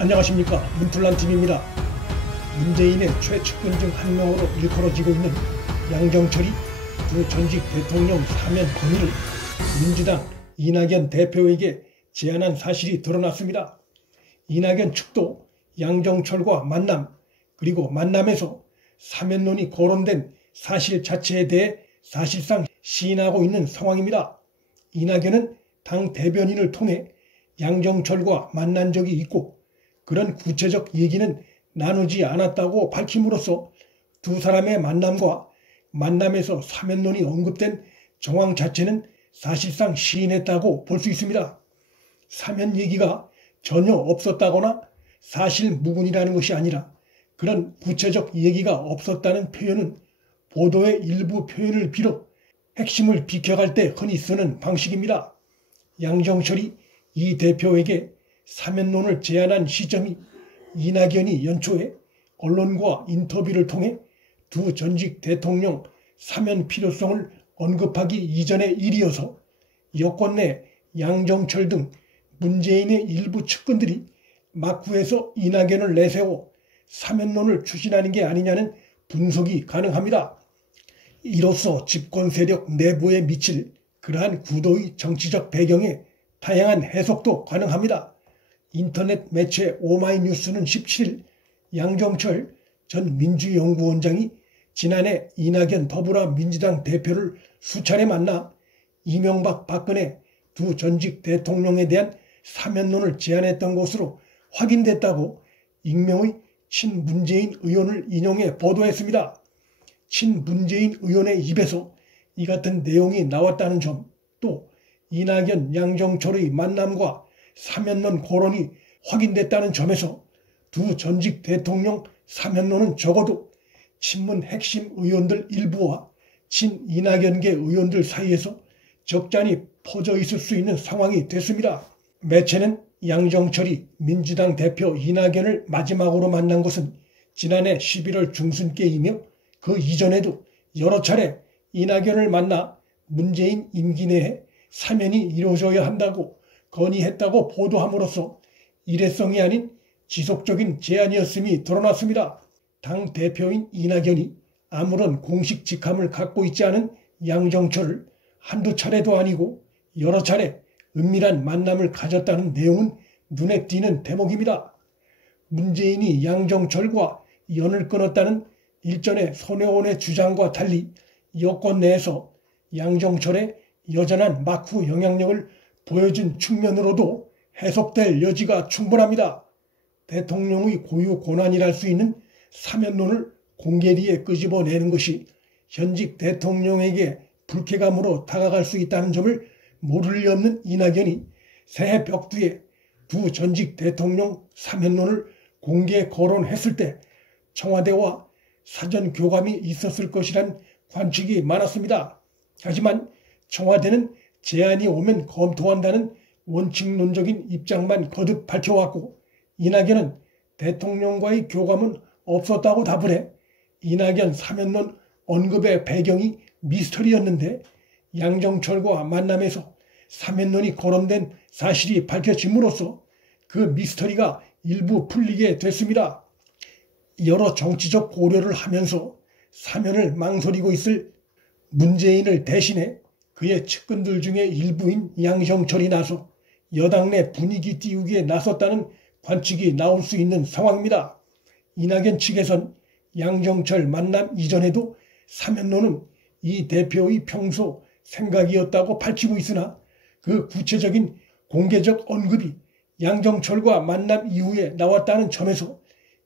안녕하십니까, 문틀란TV입니다. 문재인의 최측근 중 한 명으로 일컬어지고 있는 양정철이 두 전직 대통령 사면 건의를 민주당 이낙연 대표에게 제안한 사실이 드러났습니다. 이낙연 측도 양정철과 만남, 그리고 만남에서 사면론이 거론된 사실 자체에 대해 사실상 시인하고 있는 상황입니다. 이낙연은 당 대변인을 통해 양정철과 만난 적이 있고 그런 구체적 얘기는 나누지 않았다고 밝힘으로써 두 사람의 만남과 만남에서 사면론이 언급된 정황 자체는 사실상 시인했다고 볼 수 있습니다. 사면 얘기가 전혀 없었다거나 사실무근이라는 것이 아니라 그런 구체적 얘기가 없었다는 표현은 보도의 일부 표현을 비롯 핵심을 비켜갈 때 흔히 쓰는 방식입니다. 양정철이 이 대표에게 사면론을 제안한 시점이 이낙연이 연초에 언론과 인터뷰를 통해 두 전직 대통령 사면 필요성을 언급하기 이전의 일이어서 여권 내 양정철 등 문재인의 일부 측근들이 막후에서 이낙연을 내세워 사면론을 추진하는 게 아니냐는 분석이 가능합니다. 이로써 집권 세력 내부에 미칠 그러한 구도의 정치적 배경에 다양한 해석도 가능합니다. 인터넷 매체 오마이뉴스는 17일 양정철 전 민주연구원장이 지난해 이낙연 더불어민주당 대표를 수차례 만나 이명박 박근혜 두 전직 대통령에 대한 사면론을 제안했던 것으로 확인됐다고 익명의 친문재인 의원을 인용해 보도했습니다. 친문재인 의원의 입에서 이 같은 내용이 나왔다는 점, 또 이낙연 양정철의 만남과 사면론 거론이 확인됐다는 점에서 두 전직 대통령 사면론은 적어도 친문 핵심 의원들 일부와 친 이낙연계 의원들 사이에서 적잖이 퍼져 있을 수 있는 상황이 됐습니다. 매체는 양정철이 민주당 대표 이낙연을 마지막으로 만난 것은 지난해 11월 중순께이며 그 이전에도 여러 차례 이낙연을 만나 문재인 임기 내에 사면이 이루어져야 한다고 건의했다고 보도함으로써 일회성이 아닌 지속적인 제안이었음이 드러났습니다. 당 대표인 이낙연이 아무런 공식 직함을 갖고 있지 않은 양정철을 한두 차례도 아니고 여러 차례 은밀한 만남을 가졌다는 내용은 눈에 띄는 대목입니다. 문재인이 양정철과 연을 끊었다는 일전의 손혜원의 주장과 달리 여권 내에서 양정철의 여전한 막후 영향력을 보여준 측면으로도 해석될 여지가 충분합니다. 대통령의 고유 권한이랄 수 있는 사면론을 공개리에 끄집어내는 것이 현직 대통령에게 불쾌감으로 다가갈 수 있다는 점을 모를 리 없는 이낙연이 새해 벽두에 두 전직 대통령 사면론을 공개 거론했을 때 청와대와 사전 교감이 있었을 것이란 관측이 많았습니다. 하지만 청와대는 제안이 오면 검토한다는 원칙론적인 입장만 거듭 밝혀왔고 이낙연은 대통령과의 교감은 없었다고 답을 해 이낙연 사면론 언급의 배경이 미스터리였는데 양정철과 만남에서 사면론이 거론된 사실이 밝혀짐으로써 그 미스터리가 일부 풀리게 됐습니다. 여러 정치적 고려를 하면서 사면을 망설이고 있을 문재인을 대신해 그의 측근들 중에 일부인 양정철이 나서 여당 내 분위기 띄우기에 나섰다는 관측이 나올 수 있는 상황입니다. 이낙연 측에선 양정철 만남 이전에도 사면론은 이 대표의 평소 생각이었다고 밝히고 있으나 그 구체적인 공개적 언급이 양정철과 만남 이후에 나왔다는 점에서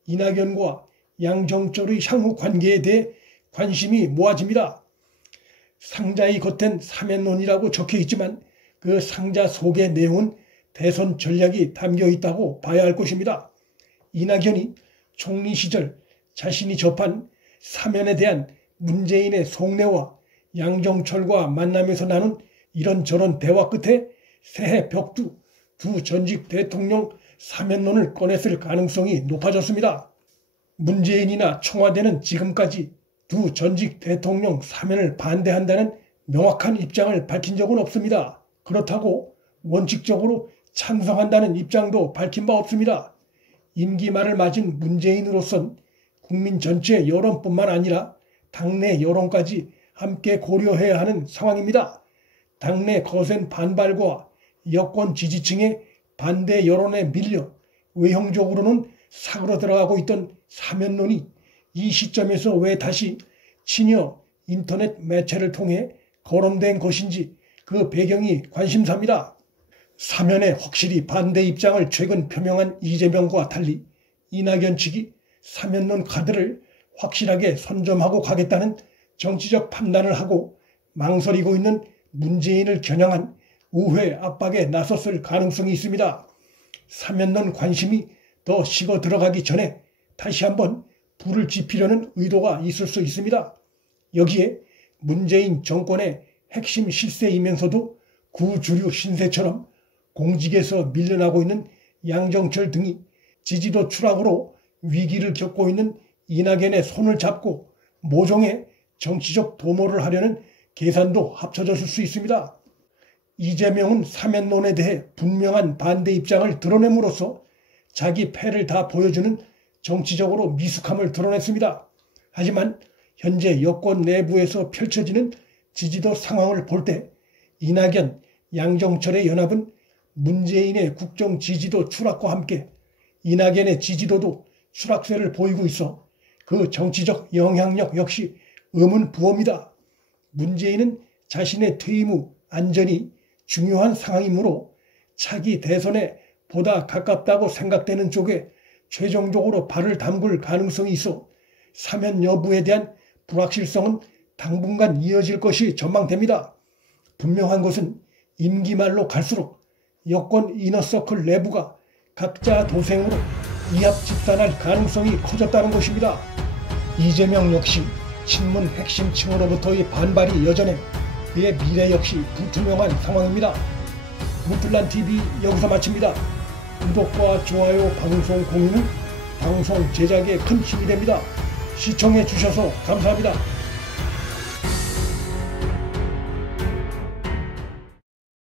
이낙연과 양정철의 향후 관계에 대해 관심이 모아집니다. 상자의 겉엔 사면론이라고 적혀 있지만 그 상자 속의 내용은 대선 전략이 담겨 있다고 봐야 할 것입니다. 이낙연이 총리 시절 자신이 접한 사면에 대한 문재인의 속내와 양정철과 만남에서 나눈 이런저런 대화 끝에 새해 벽두 두 전직 대통령 사면론을 꺼냈을 가능성이 높아졌습니다. 문재인이나 청와대는 지금까지 두 전직 대통령 사면을 반대한다는 명확한 입장을 밝힌 적은 없습니다. 그렇다고 원칙적으로 찬성한다는 입장도 밝힌 바 없습니다. 임기 말을 맞은 문재인으로선 국민 전체 여론뿐만 아니라 당내 여론까지 함께 고려해야 하는 상황입니다. 당내 거센 반발과 여권 지지층의 반대 여론에 밀려 외형적으로는 사그러 들어가고 있던 사면론이 이 시점에서 왜 다시 친여 인터넷 매체를 통해 거론된 것인지 그 배경이 관심사입니다. 사면에 확실히 반대 입장을 최근 표명한 이재명과 달리 이낙연 측이 사면론 카드를 확실하게 선점하고 가겠다는 정치적 판단을 하고 망설이고 있는 문재인을 겨냥한 우회 압박에 나섰을 가능성이 있습니다. 사면론 관심이 더 식어 들어가기 전에 다시 한번 불을 지피려는 의도가 있을 수 있습니다. 여기에 문재인 정권의 핵심 실세이면서도 구주류 신세처럼 공직에서 밀려나고 있는 양정철 등이 지지도 추락으로 위기를 겪고 있는 이낙연의 손을 잡고 모종의 정치적 도모를 하려는 계산도 합쳐졌을 수 있습니다. 이재명은 사면론에 대해 분명한 반대 입장을 드러냄으로써 자기 패를 다 보여주는 정치적으로 미숙함을 드러냈습니다. 하지만 현재 여권 내부에서 펼쳐지는 지지도 상황을 볼 때 이낙연, 양정철의 연합은 문재인의 국정 지지도 추락과 함께 이낙연의 지지도도 추락세를 보이고 있어 그 정치적 영향력 역시 의문부호입니다. 문재인은 자신의 퇴임 후 안전이 중요한 상황이므로 차기 대선에 보다 가깝다고 생각되는 쪽에 최종적으로 발을 담글 가능성이 있어 사면 여부에 대한 불확실성은 당분간 이어질 것이 전망됩니다. 분명한 것은 임기 말로 갈수록 여권 이너서클 내부가 각자 도생으로 이합집산할 가능성이 커졌다는 것입니다. 이재명 역시 친문 핵심층으로부터의 반발이 여전해 그의 미래 역시 불투명한 상황입니다. 문플란TV 여기서 마칩니다. 구독과 좋아요, 방송 공유는 방송 제작에 큰 힘이 됩니다. 시청해 주셔서 감사합니다.